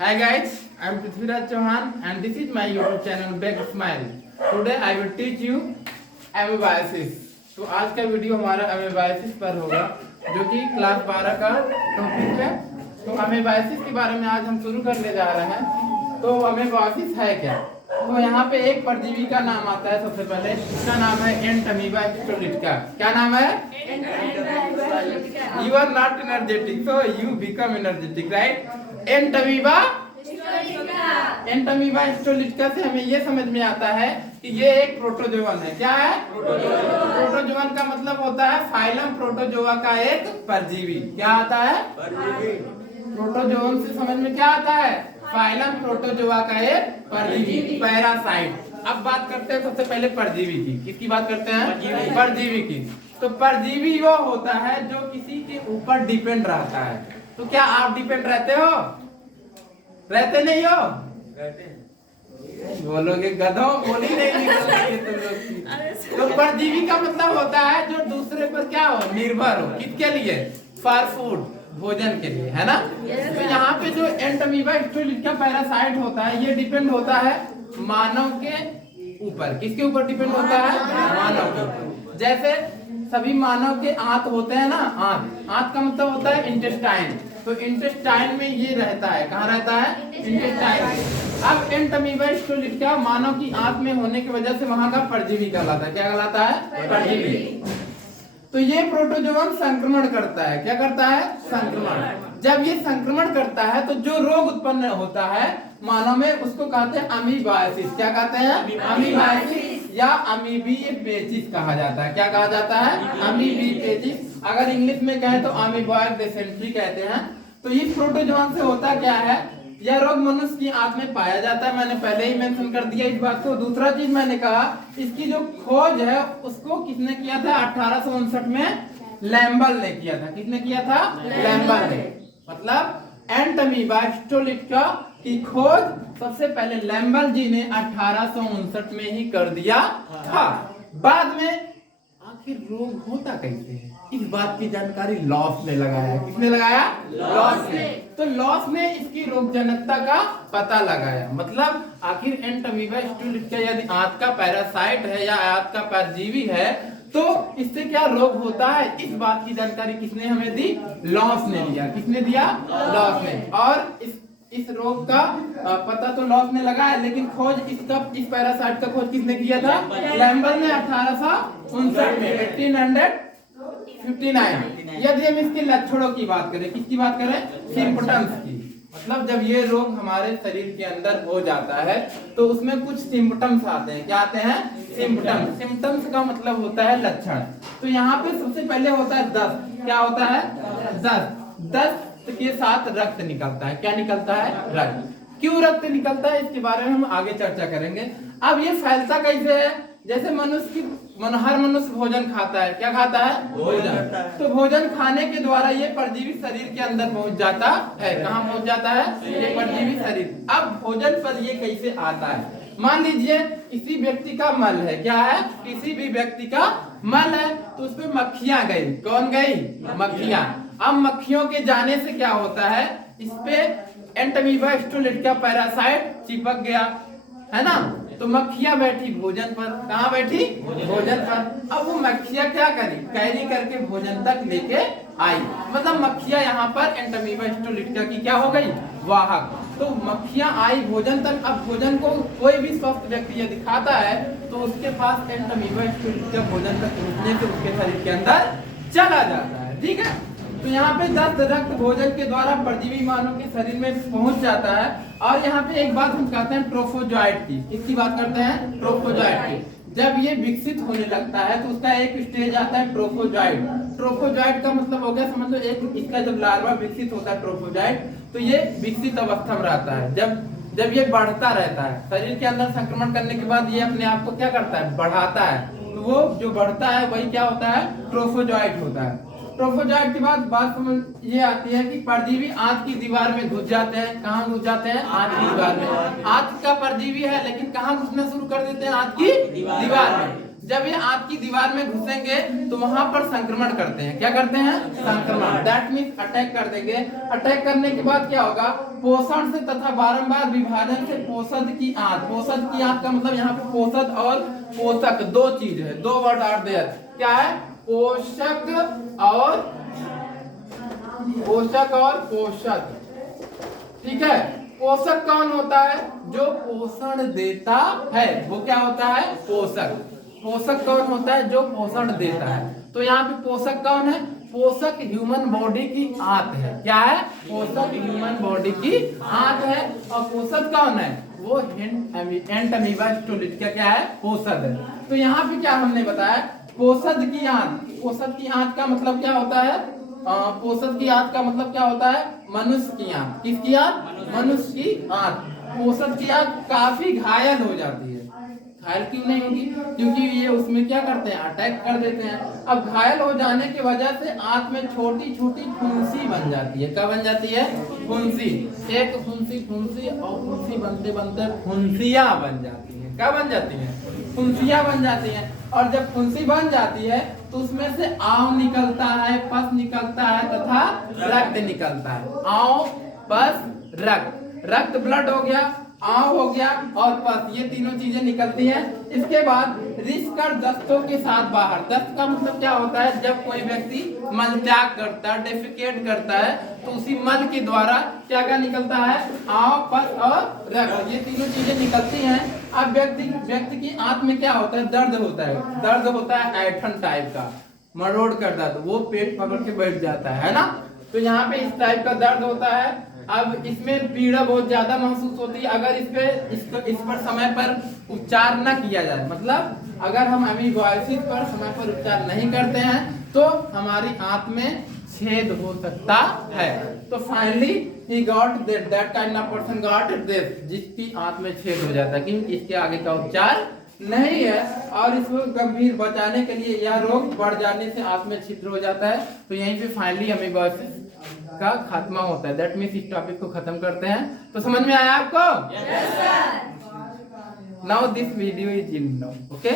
Hi guys, I am Prithviraj Chauhan and this is my YouTube channel Big Smile. Today I will teach you amoebiasis. तो आज का video हमारा amoebiasis पर होगा जो कि क्लास 12 का टॉपिक है। तो amoebiasis के बारे में आज हम शुरू करने जा रहे हैं। तो amoebiasis है क्या? तो यहाँ पे एक परजीवी का नाम आता है सबसे पहले, इसका नाम है एंटमीबा हिस्टोलिटिका। क्या नाम है? You are not energetic, so you become energetic, right? Entamoeba histolytica से हमें ये समझ में आता है कि ये एक प्रोटोजोवन है। क्या है? प्रोटोजोवन का मतलब होता है फाइलम प्रोटोजोआ का एक परजीवी। क्या आता है? प्रोटोजोवन से समझ में क्या आता है? फाइलम प्रोटोजोआ का एक परजीवी, पैरासाइट। अब बात करते हैं सबसे पहले परजीवी की। किसकी बात करते हैं? परजीवी की। तो परजीवी वो होता है जो किसी के ऊपर डिपेंड रहता है। तो क्या आप डिपेंड रहते हो? रहते नहीं हो? बोलोगे गधों, बोली नहीं निकल रही है तुम लोग की। तो परजीवी का मतलब होता है जो दूसरे पर क्या हो, निर्भर हो। किसके लिए? फॉर फूड, भोजन के लिए, है ना? तो यहाँ पे जो एंटमीबा हिस्टोलिटिका पैरासाइट होता है ये डिपेंड होता है मानव के ऊपर। किसके ऊपर डिपेंड होता है? मानव के ऊपर। जैसे सभी मानव के आंत होते हैं ना, आंत का मतलब होता है इंटेस्टाइन। तो इंटेस्टाइन में ये रहता है। कहाँ रहता है? इंटेस्टाइन। अब एंटमीबा हिस्टोलिटिका मानव की आंत में होने की वजह से वहां का परजीवी कहलाता है। क्या कहलाता है? परजीवी। तो ये प्रोटोजोवन संक्रमण करता है। क्या करता है? संक्रमण। जब ये संक्रमण करता है तो जो रोग उत्पन्न होता है मानव में उसको कहते हैं अमीबायसिस। क्या कहते हैं? अमीबायसिस या अमीबिएपेजिस कहा जाता है। क्या कहा जाता है? अमीबिएपेजिस। अगर इंग्लिश में कहें तो अमीबॉइड डिसेंट्री कहते हैं। तो इस प्रोटोजोवन से होता क्या है? यह रोग मनुष्य की आंत में पाया जाता है। मैंने पहले ही मेंशन कर दिया इस बात को। दूसरा चीज मैंने कहा, इसकी जो खोज है उसको किसने किया था? 1859 में लैम्बल ने किया था। किसने किया था? लैम्बल ने। मतलब एंटमीबा हिस्टोलिटिका की खोज सबसे पहले लैम्बल जी ने 1859 में ही कर दिया था। बाद में आखिर रोग होता कैसे है इस बात की जानकारी लॉस ने लगाया है। किसने लगाया? लॉस ने। तो लॉस ने इसकी रोगजनकता का पता लगाया। मतलब आखिर एंटमीबा हिस्टोलिटिका यदि आंत का पैरासाइट है या आंत का परजीवी है तो इससे क्या रोग होता है, इस बात की जानकारी किसने हमें दी? लॉस ने दिया। किसने दिया? लॉस ने। और इस रोग का पता तो लॉस ने लगाया, लेकिन खोज इस पैरासाइट का खोज किसने किया था? लैम्बल ने 1859 में, 1859। यदि हम इसके लक्षणों की बात करें, किसकी बात करें? सिम्पटम्स की। मतलब जब ये रोग हमारे शरीर के अंदर हो जाता है तो उसमें कुछ सिम्पटम्स आते हैं। क्या आते हैं? सिम्पटम्स। सिम्पटम्स का मतलब होता है लक्षण। तो यहाँ पे सबसे पहले होता है दस्त। क्या होता है? दस्त। दस्त के साथ रक्त निकलता है। क्या निकलता है? रक्त। क्यों रक्त निकलता है इसके बारे में हम आगे चर्चा करेंगे। अब ये फैलता कैसे है? जैसे हर मनुष्य भोजन खाता है। क्या खाता है? भोजन। तो भोजन खाने के द्वारा ये परजीवी शरीर के अंदर पहुंच जाता है। कहाँ पहुंच जाता है? ये परजीवी शरीर। अब भोजन पर ये कैसे आता है? मान लीजिए किसी व्यक्ति का मल है। क्या है? किसी भी व्यक्ति का मल है तो उसपे मक्खियां गई। कौन गई? मक्खियां। अब मक्खियों के जाने से क्या होता है? इस पे एंटमीबा हिस्टोलिटिका पैरासाइट चिपक गया, है ना? तो मक्खियां बैठी भोजन पर। कहाँ बैठी? भोजन पर। अब वो मक्खियां क्या करी? कैरी करके भोजन तक लेके आई। मतलब मक्खियां यहाँ पर एंटमीबा हिस्टोलिटिका की क्या हो गई? वाहक। तो मक्खियां आई भोजन तक। अब भोजन को कोई भी स्वस्थ व्यक्ति यदि खाता है तो उसके पास एंटमीबा हिस्टोलिटिका भोजन तक पहुंचने से उसके शरीर के अंदर चला जाता है। ठीक है? तो यहाँ पे दस्त रक्त भोजन के द्वारा परजीवी मानव के शरीर में पहुंच जाता है। और यहाँ पे एक बात हम कहते हैं ट्रोफोजॉइट की। किसकी बात करते हैं? ट्रोफोजॉइट की। जब ये विकसित होने लगता है तो उसका एक स्टेज आता है ट्रोफोजॉइट। ट्रोफोजॉइट का मतलब हो गया, समझ लो, एक इसका जब लार्वा विकसित होता है ट्रोफोजॉइट तो ये विकसित अवस्था में रहता है। जब ये बढ़ता रहता है शरीर के अंदर संक्रमण करने के बाद ये अपने आप को क्या करता है? बढ़ाता है। तो वो जो बढ़ता है वही क्या होता है? ट्रोफोजॉइट होता है। ट्रोफोजॉइट के बाद बात समझ ये आती है कि परजीवी आंत की दीवार में घुस जाते हैं। कहाँ घुस जाते हैं? आंत की दीवार में। आंत का परजीवी है लेकिन कहाँ घुसना शुरू कर देते हैं? आंत की दीवार में। जब ये आंत की दीवार में घुसेंगे तो वहां पर संक्रमण करते हैं। क्या करते हैं? संक्रमण। दैट मीन्स अटैक कर देंगे। अटैक करने के बाद क्या होगा? पोषण से तथा बारंबार विभाजन से पोषद की आंत। पोषद की आंत का मतलब यहाँ पे पोषद और पोषक दो चीज है, दो वर्ड आर देयर। क्या है? पोषक और पोषक। ठीक है। पोषक कौन होता है? जो पोषण देता है, वो क्या होता है? पोषक। पोषक कौन होता है? जो पोषण देता है। तो यहाँ पे पोषक कौन है? पोषक ह्यूमन बॉडी की आंत है। क्या है? पोषक ह्यूमन बॉडी की आंत है। और पोषक कौन है? वो एंट अमीबा स्टोलिट क्या है? पोषक है। तो यहाँ पे क्या हमने बताया? पोषद की आंत। पोषद की आंत का मतलब क्या होता है? पोषद की आंत का मतलब क्या होता है? मनुष्य की आंत। किसकी आंत? मनुष्य की आंत। पोषद की आंत काफी घायल हो जाती है। घायल क्यों नहीं होगी? क्योंकि ये उसमें क्या करते हैं? अटैक कर देते हैं। अब घायल हो जाने की वजह से आंत में छोटी छोटी फुंसी बन जाती है। क्या बन जाती है? फुंसी। एक फुंसी और फुंसी बनते बनते फुंसियां बन जाती है। क्या बन जाती है? फुंसियां बन जाती हैं। और जब फुंसी बन जाती है तो उसमें से आव निकलता है, पस निकलता है तथा रक्त निकलता है। आव, पस, रक्त। रक्त ब्लड हो गया, आव हो गया और पस, ये तीनों चीजें निकलती हैं। इसके बाद रिस्कर दस्तों के साथ बाहर। दस्त का मतलब क्या होता है? जब कोई व्यक्ति मलत्याग करता है, डेफिकेट करता है, तो उसी मल के द्वारा क्या क्या निकलता है? आव, पस और रक्त, ये तीनों चीजें निकलती हैं। अब व्यक्ति की आंत में क्या होता है? दर्द होता है। दर्द होता है ऐठन टाइप का, मरोड़ कर दर्द, वो पेट पकड़ के बैठ जाता है ना। तो यहाँ पे इस टाइप का दर्द होता है। अब इसमें पीड़ा बहुत ज्यादा महसूस होती है अगर इस पर समय पर उपचार न किया जाए। मतलब अगर हम अमीबोसिस पर समय पर उपचार नहीं करते हैं तो हमारी आंत में छेद हो सकता है। तो finally he got that kind of person got this, जिसकी आंत में छेद हो जाता है, क्योंकि इसके आगे का उपचार नहीं है। और इसको गंभीर बचाने के लिए यह रोग बढ़ जाने से आंत में छिद्र हो जाता है। तो यहीं पे फाइनली अमीबोसिस का खात्मा होता है। दैट मीन्स इस टॉपिक को खत्म करते हैं। तो समझ में आया आपको? Yes sir. Now this video is in now, okay.